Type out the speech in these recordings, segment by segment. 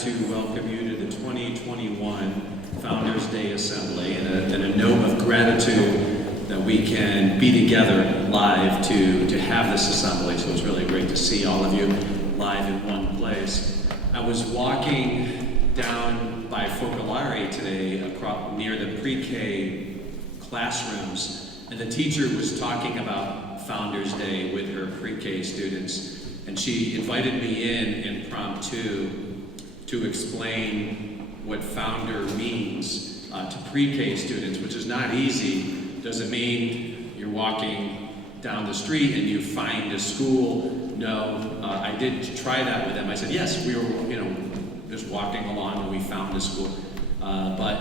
to welcome you to the 2021 Founders Day Assembly and a note of gratitude that we can be together live to have this assembly. So it's really great to see all of you live in one place. I was walking down by Focolare today near the pre-K classrooms, and the teacher was talking about Founders Day with her pre-K students. And she invited me in impromptu to explain what founder means to pre-K students, which is not easy. Does it mean you're walking down the street and you find a school? No, I did try that with them. I said, yes, we were, just walking along and we found a school. But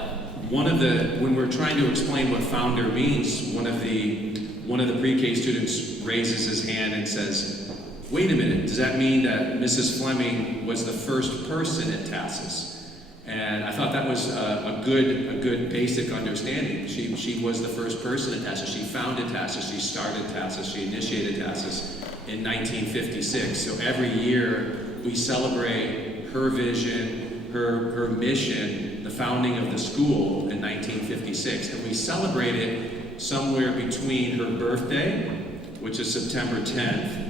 when we're trying to explain what founder means, one of the pre-K students raises his hand and says, wait a minute, does that mean that Mrs. Fleming was the first person at TASIS? And I thought that was a good basic understanding. She was the first person at TASIS. She founded TASIS, she started TASIS, she initiated TASIS in 1956. So every year we celebrate her vision, her mission, the founding of the school in 1956. And we celebrate it somewhere between her birthday, which is September 10th,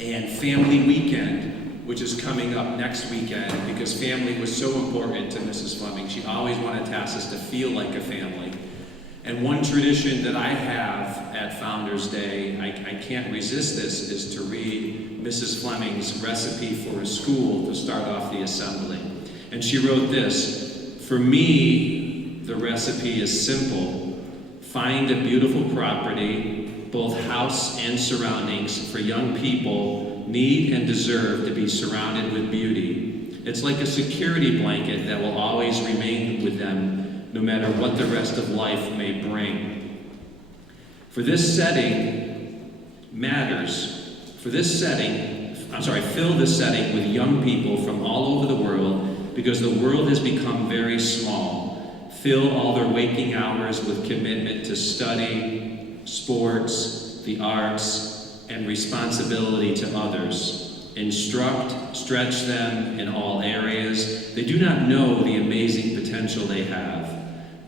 and Family Weekend, which is coming up next weekend, because family was so important to Mrs. Fleming. She always wanted TASIS to feel like a family. And one tradition that I have at Founders Day, I can't resist this, is to read Mrs. Fleming's recipe for a school to start off the assembly. And she wrote this: for me, the recipe is simple. Find a beautiful property, both house and surroundings, for young people need and deserve to be surrounded with beauty. It's like a security blanket that will always remain with them, no matter what the rest of life may bring. Fill this setting with young people from all over the world, because the world has become very small. Fill all their waking hours with commitment to study, sports, the arts, and responsibility to others. Instruct, stretch them in all areas. They do not know the amazing potential they have.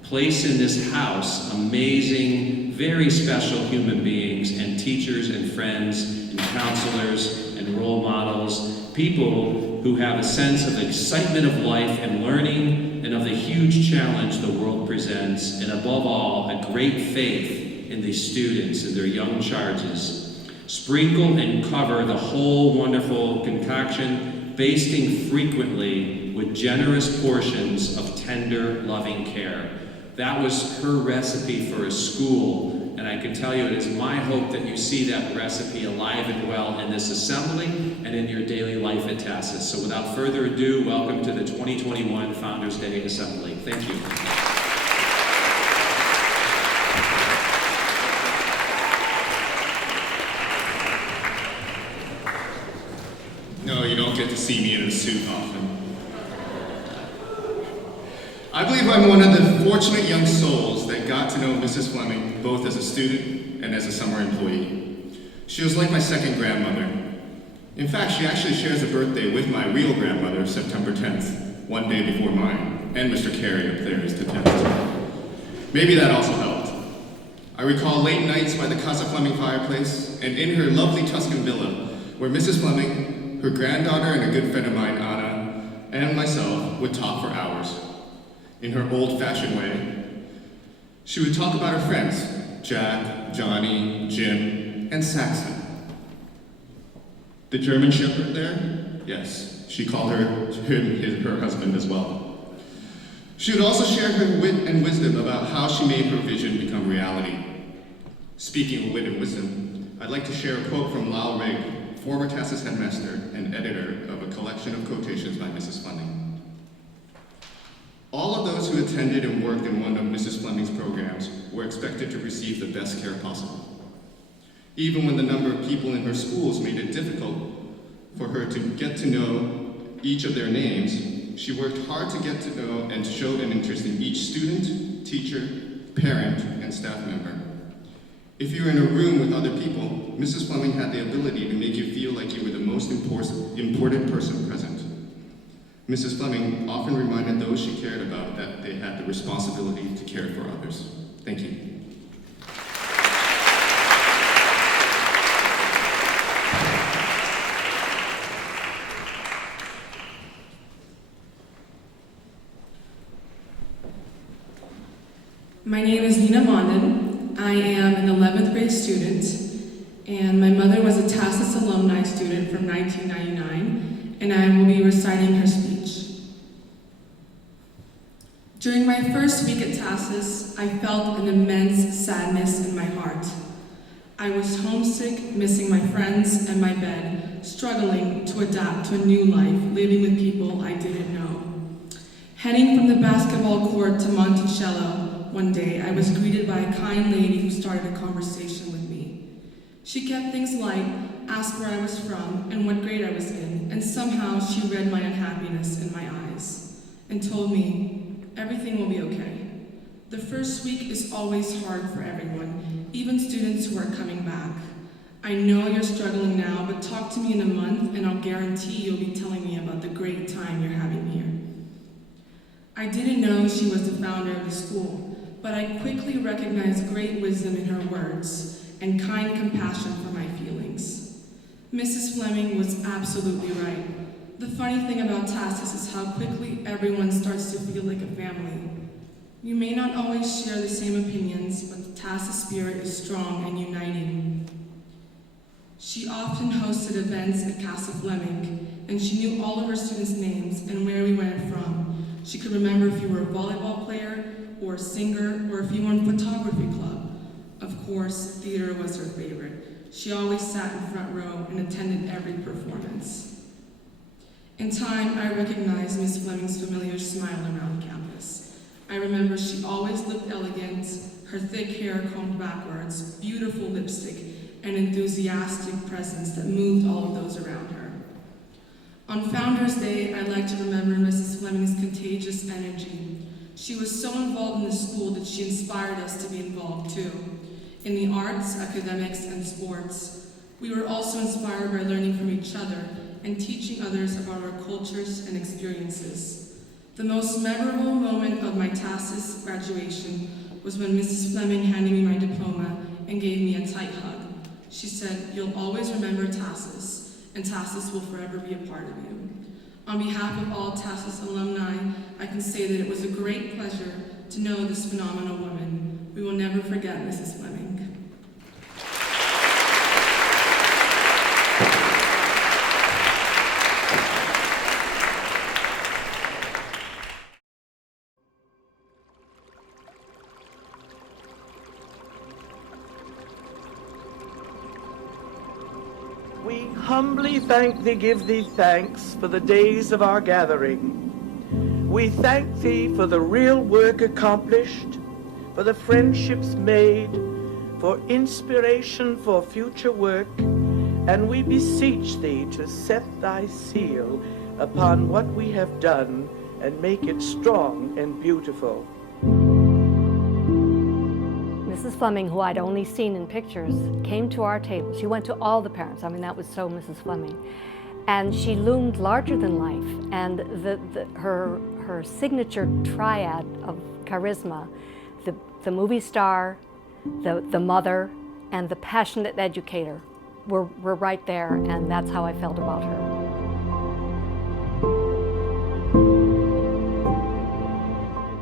Place in this house amazing, very special human beings and teachers and friends and counselors and role models, people who have a sense of excitement of life and learning and of the huge challenge the world presents, and above all, a great faith in these students and their young charges. Sprinkle and cover the whole wonderful concoction, basting frequently with generous portions of tender, loving care. That was her recipe for a school, and I can tell you it is my hope that you see that recipe alive and well in this assembly and in your daily life at TASIS. So without further ado, welcome to the 2021 Founders Day Assembly. Thank you. No, you don't get to see me in a suit often. I believe I'm one of the fortunate young souls that got to know Mrs. Fleming both as a student and as a summer employee. She was like my second grandmother. In fact, she actually shares a birthday with my real grandmother, September 10th, one day before mine, and Mr. Carey up there is the 10th. Maybe that also helped. I recall late nights by the Casa Fleming fireplace, and in her lovely Tuscan villa, where Mrs. Fleming, her granddaughter, and a good friend of mine, Anna, and myself would talk for hours. In her old-fashioned way, she would talk about her friends, Jack, Johnny, Jim, and Saxon. The German shepherd there? Yes, she called him her husband as well. She would also share her wit and wisdom about how she made her vision become reality. Speaking of wit and wisdom, I'd like to share a quote from Lyle Rigg, former TASIS headmaster and editor of a collection of quotations by Mrs. Fleming. All of those who attended and worked in one of Mrs. Fleming's programs were expected to receive the best care possible. Even when the number of people in her schools made it difficult for her to get to know each of their names, she worked hard to get to know and show an interest in each student, teacher, parent, and staff member. If you were in a room with other people, Mrs. Fleming had the ability to make you feel like you were the most important person present. Mrs. Fleming often reminded those she cared about that they had the responsibility to care for others. Thank you. My name is Nina Mondin. I am an 11th grade student, and my mother was a TASIS Alumni student from 1999, and I will be reciting her speech. During my first week at TASIS, I felt an immense sadness in my heart. I was homesick, missing my friends and my bed, struggling to adapt to a new life, living with people I didn't know. Heading from the basketball court to Monticello, one day, I was greeted by a kind lady who started a conversation with me. She kept things light, asked where I was from and what grade I was in, and somehow she read my unhappiness in my eyes and told me, everything will be okay. The first week is always hard for everyone, even students who are coming back. I know you're struggling now, but talk to me in a month and I'll guarantee you'll be telling me about the great time you're having here. I didn't know she was the founder of the school, but I quickly recognized great wisdom in her words and kind compassion for my feelings. Mrs. Fleming was absolutely right. The funny thing about TASIS is how quickly everyone starts to feel like a family. You may not always share the same opinions, but the TASIS spirit is strong and uniting. She often hosted events at Casa Fleming, and she knew all of her students' names and where we went from. She could remember if you were a volleyball player, or a singer, or if you were in a photography club. Of course, theater was her favorite. She always sat in front row and attended every performance. In time, I recognized Miss Fleming's familiar smile around campus. I remember she always looked elegant, her thick hair combed backwards, beautiful lipstick, and enthusiastic presence that moved all of those around her. On Founders Day, I like to remember Mrs. Fleming's contagious energy. She was so involved in the school that she inspired us to be involved too, in the arts, academics, and sports. We were also inspired by learning from each other and teaching others about our cultures and experiences. The most memorable moment of my TASIS graduation was when Mrs. Fleming handed me my diploma and gave me a tight hug. She said, "You'll always remember TASIS, and TASIS will forever be a part of you." On behalf of all TASIS alumni, I can say that it was a great pleasure to know this phenomenal woman. We will never forget Mrs. Fleming. We humbly give thee thanks for the days of our gathering. We thank thee for the real work accomplished, for the friendships made, for inspiration for future work, and we beseech thee to set thy seal upon what we have done and make it strong and beautiful. Mrs. Fleming, who I'd only seen in pictures, came to our table. She went to all the parents. I mean, that was so Mrs. Fleming. And she loomed larger than life. And her signature triad of charisma, the movie star, the mother, and the passionate educator were right there, and that's how I felt about her.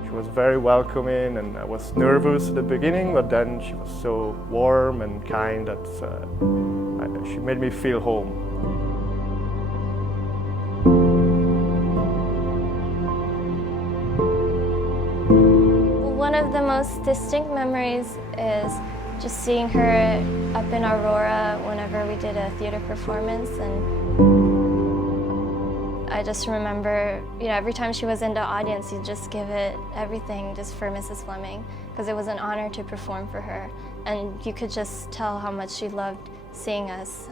She was very welcoming, and I was nervous at the beginning, but then she was so warm and kind that she made me feel home. One of the most distinct memories is just seeing her up in Aurora whenever we did a theater performance, and I just remember, every time she was in the audience, you'd just give it everything just for Mrs. Fleming, because it was an honor to perform for her, and you could just tell how much she loved seeing us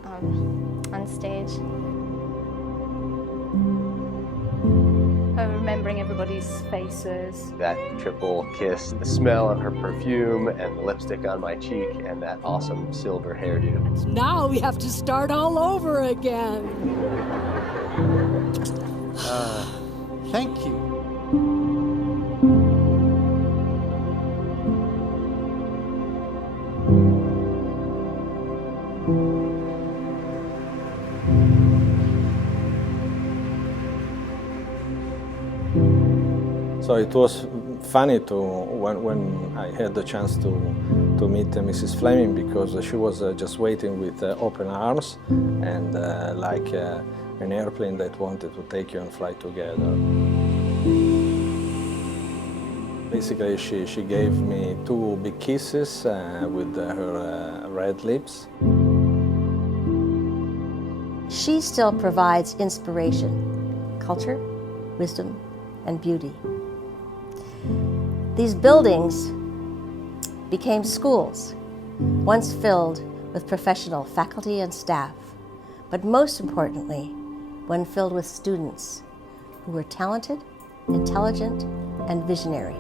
on stage. Remembering everybody's faces. That triple kiss, the smell of her perfume and the lipstick on my cheek and that awesome silver hairdo. Now we have to start all over again. Thank you. So it was funny when I had the chance to meet Mrs. Fleming, because she was just waiting with open arms and like an airplane that wanted to take you and fly together. Basically, she gave me 2 big kisses with her red lips. She still provides inspiration, culture, wisdom, and beauty. These buildings became schools, once filled with professional faculty and staff, but most importantly, when filled with students who were talented, intelligent, and visionary.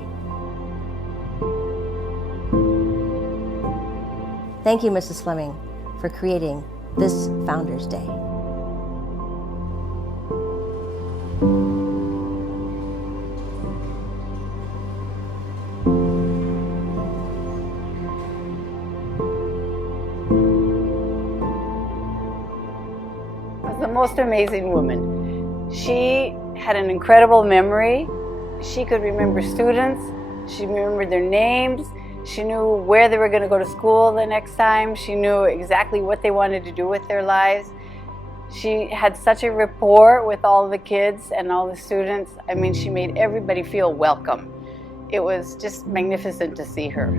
Thank you, Mrs. Fleming, for creating this Founders Day. Was the most amazing woman. She had an incredible memory. She could remember students. She remembered their names. She knew where they were going to go to school the next time. She knew exactly what they wanted to do with their lives. She had such a rapport with all the kids and all the students. I mean, she made everybody feel welcome. It was just magnificent to see her.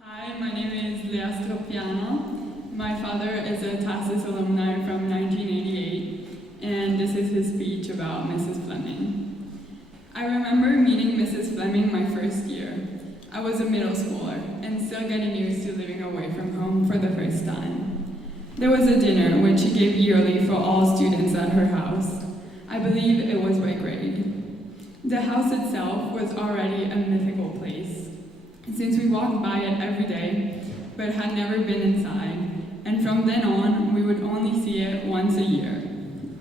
Hi, my name is My father is a TASIS alumni from 1988, and this is his speech about Mrs. Fleming. I remember meeting Mrs. Fleming my first year. I was a middle schooler and still getting used to living away from home for the first time. There was a dinner which she gave yearly for all students at her house. I believe it was by grade. The house itself was already a mythical place, since we walked by it every day, but had never been inside, and from then on, we would only see it once a year.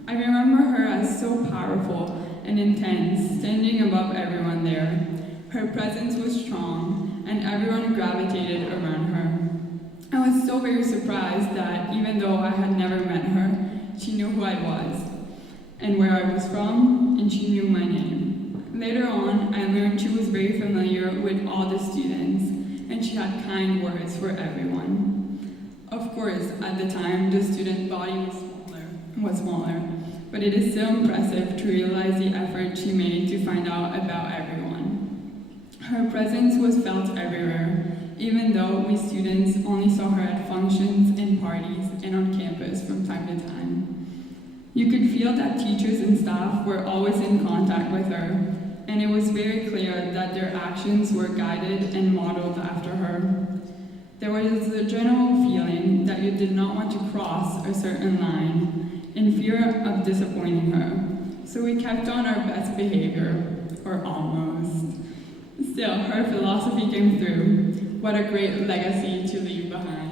I remember her as so powerful and intense, standing above everyone there. Her presence was strong, and everyone gravitated around her. I was so very surprised that even though I had never met her, she knew who I was, and where I was from, and she knew my name. Later on, I learned she was very familiar with all the students, and she had kind words for everyone. Of course, at the time, the student body was smaller, but it is still impressive to realize the effort she made to find out about everyone. Her presence was felt everywhere, even though we students only saw her at functions and parties and on campus from time to time. You could feel that teachers and staff were always in contact with her, and it was very clear that their actions were guided and modeled after her. There was a general feeling that you did not want to cross a certain line, in fear of disappointing her. So we kept on our best behavior, or almost. Still, her philosophy came through. What a great legacy to leave behind.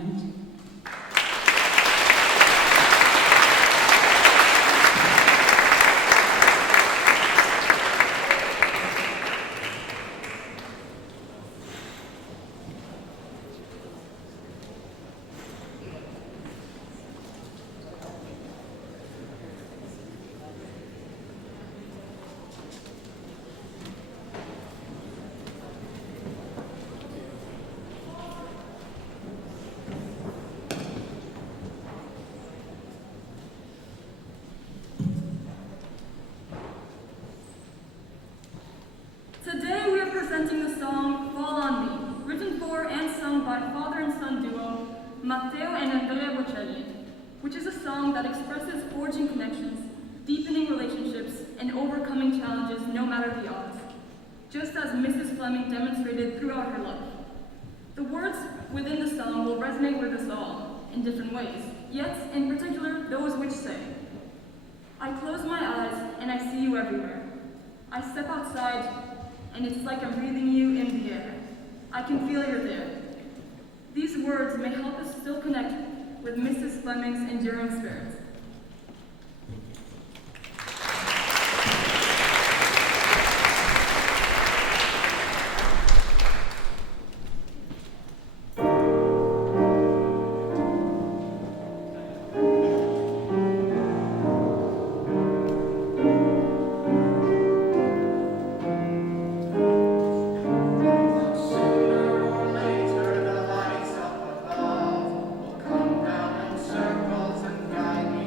Today we are presenting the song Fall on Me, written for and sung by father and son duo Matteo and Andrea Bocelli, which is a song that expresses forging connections, deepening relationships, and overcoming challenges no matter the odds, just as Mrs. Fleming demonstrated throughout her life. The words within the song will resonate with us all, in different ways, yet in particular those which say, I close my eyes and I see you everywhere. I step outside and it's like I'm breathing you in the air. I can feel you're there. These words may help us still connect with Mrs. Fleming's enduring spirit. Come down in circles and guide me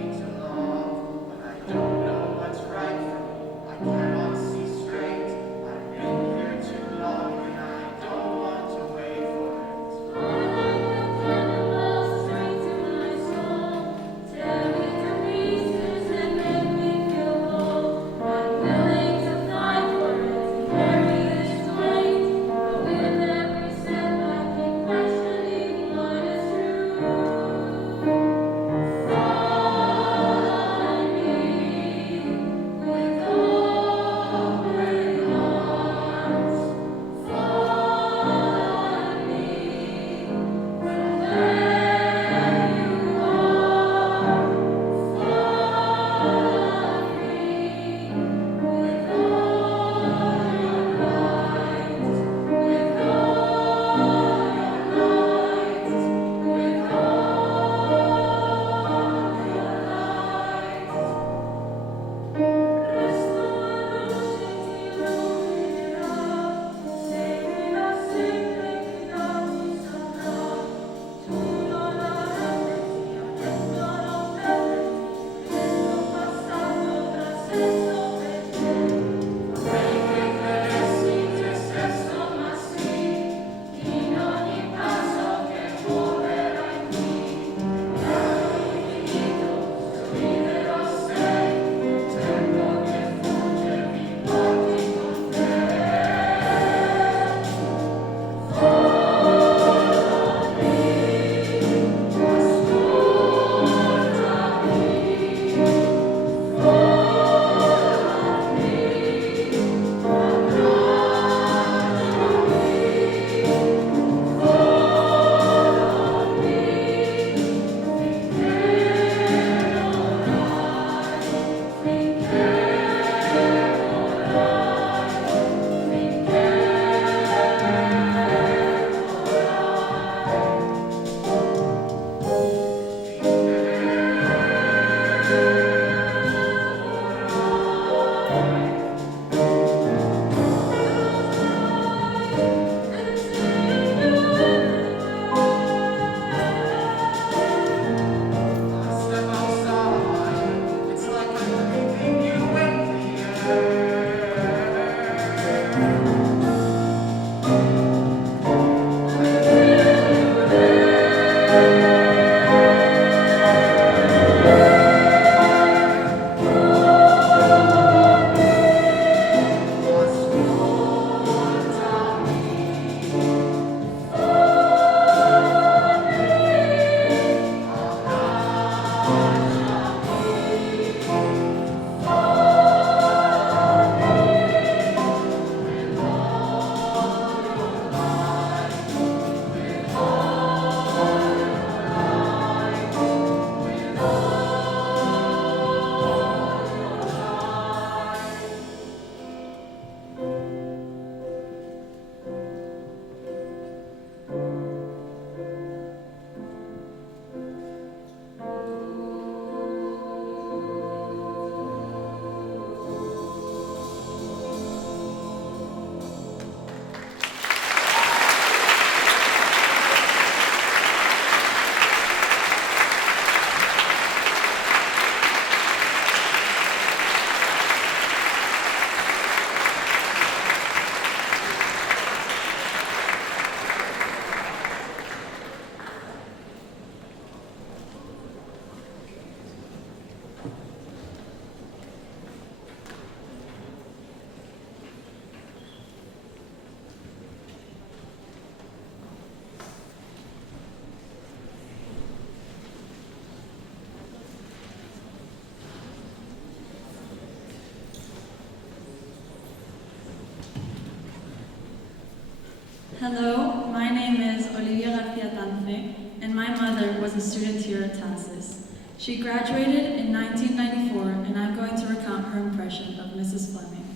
Hello, my name is Olivia Garcia Tanfe, and my mother was a student here at TASIS. She graduated in 1994, and I'm going to recount her impression of Mrs. Fleming.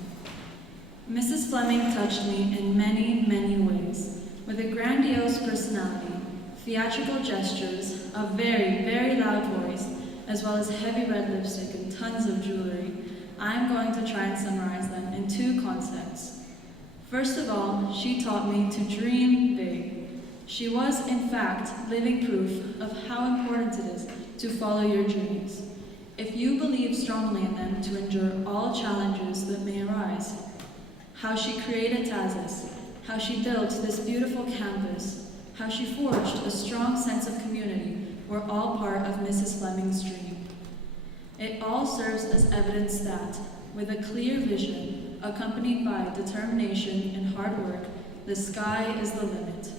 Mrs. Fleming touched me in many, many ways. With a grandiose personality, theatrical gestures, a very, very loud voice, as well as heavy red lipstick and tons of jewelry, I'm going to try and summarize them in 2 concepts. First of all, she taught me to dream big. She was, in fact, living proof of how important it is to follow your dreams, if you believe strongly in them, to endure all challenges that may arise. How she created TASIS, how she built this beautiful campus, how she forged a strong sense of community were all part of Mrs. Fleming's dream. It all serves as evidence that, with a clear vision, accompanied by determination and hard work, the sky is the limit.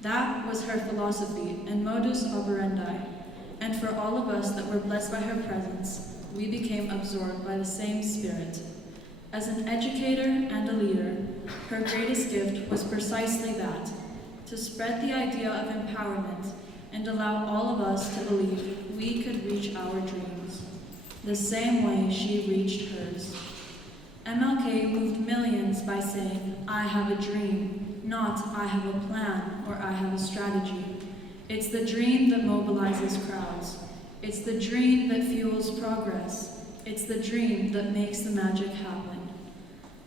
That was her philosophy and modus operandi, and for all of us that were blessed by her presence, we became absorbed by the same spirit. As an educator and a leader, her greatest gift was precisely that, to spread the idea of empowerment and allow all of us to believe we could reach our dreams, the same way she reached hers. MLK moved millions by saying, "I have a dream," not "I have a plan" or "I have a strategy." It's the dream that mobilizes crowds. It's the dream that fuels progress. It's the dream that makes the magic happen.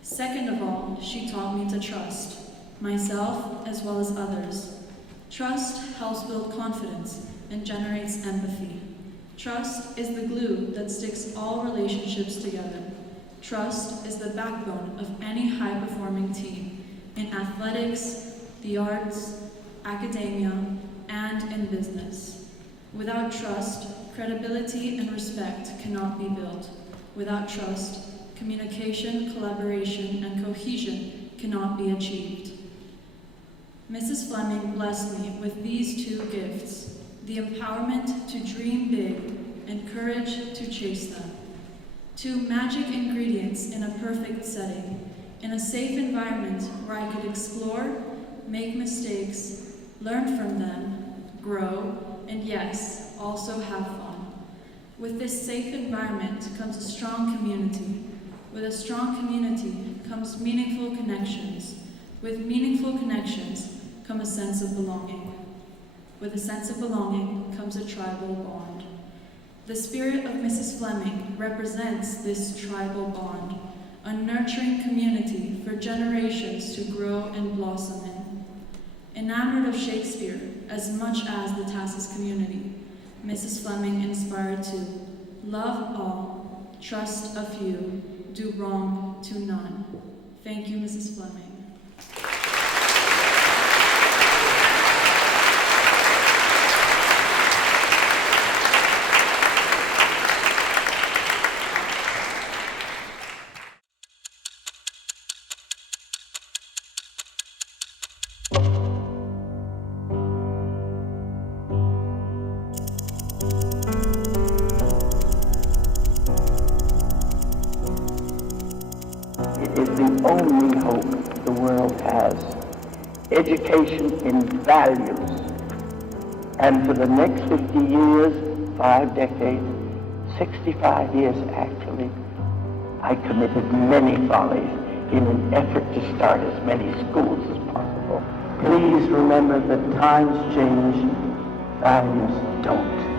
Second of all, she taught me to trust, myself as well as others. Trust helps build confidence and generates empathy. Trust is the glue that sticks all relationships together. Trust is the backbone of any high-performing team, in athletics, the arts, academia, and in business. Without trust, credibility and respect cannot be built. Without trust, communication, collaboration, and cohesion cannot be achieved. Mrs. Fleming blessed me with these 2 gifts, the empowerment to dream big and courage to chase them. 2 magic ingredients in a perfect setting, in a safe environment where I could explore, make mistakes, learn from them, grow, and yes, also have fun. With this safe environment comes a strong community. With a strong community comes meaningful connections. With meaningful connections comes a sense of belonging. With a sense of belonging comes a tribal bond. The spirit of Mrs. Fleming represents this tribal bond, a nurturing community for generations to grow and blossom in. Enamored of Shakespeare as much as the TASIS community, Mrs. Fleming inspired to love all, trust a few, do wrong to none. Thank you, Mrs. Fleming. It is the only hope the world has. Education in values. And for the next 50 years, 5 decades, 65 years actually, I committed many follies in an effort to start as many schools as possible. Please remember that times change, values don't.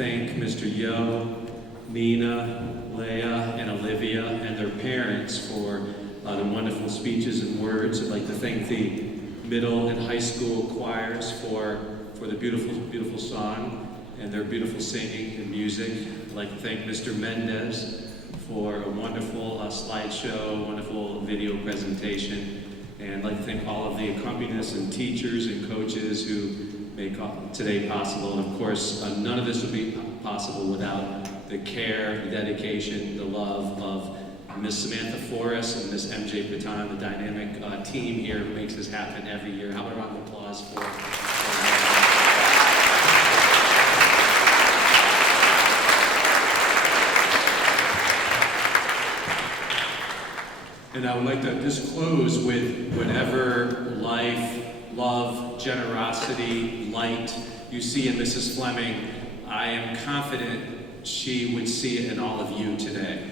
thank Mr. Yo, Nina, Leah, and Olivia, and their parents for the wonderful speeches and words. I'd like to thank the middle and high school choirs for the beautiful, beautiful song and their beautiful singing and music. I'd like to thank Mr. Mendez for a wonderful slideshow, wonderful video presentation. And I'd like to thank all of the accompanists and teachers and coaches who make today possible. And of course, none of this would be possible without the care, the dedication, the love of Miss Samantha Forrest and Miss MJ Patan, the dynamic team here who makes this happen every year. How about a round of applause for And I would like to just close with whatever life, love, generosity, light you see in Mrs. Fleming. I am confident she would see it in all of you today.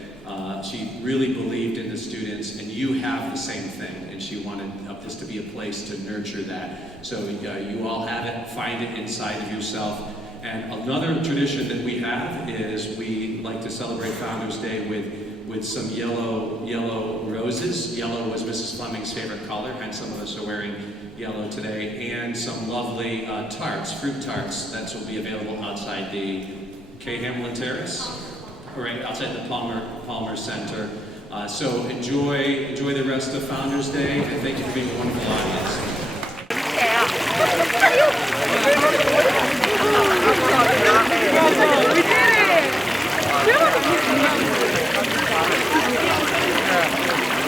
She really believed in the students, and you have the same thing, and she wanted this to be a place to nurture that. So you all have it, find it inside of yourself. And another tradition that we have is we like to celebrate Founders Day with some yellow roses. Yellow was Mrs. Fleming's favorite color, and some of us are wearing yellow today, and some lovely tarts, fruit tarts, that will be available outside the K. Hamlin Terrace, right outside the Palmer Center. So enjoy the rest of Founders Day, and thank you for being a wonderful audience. We did it!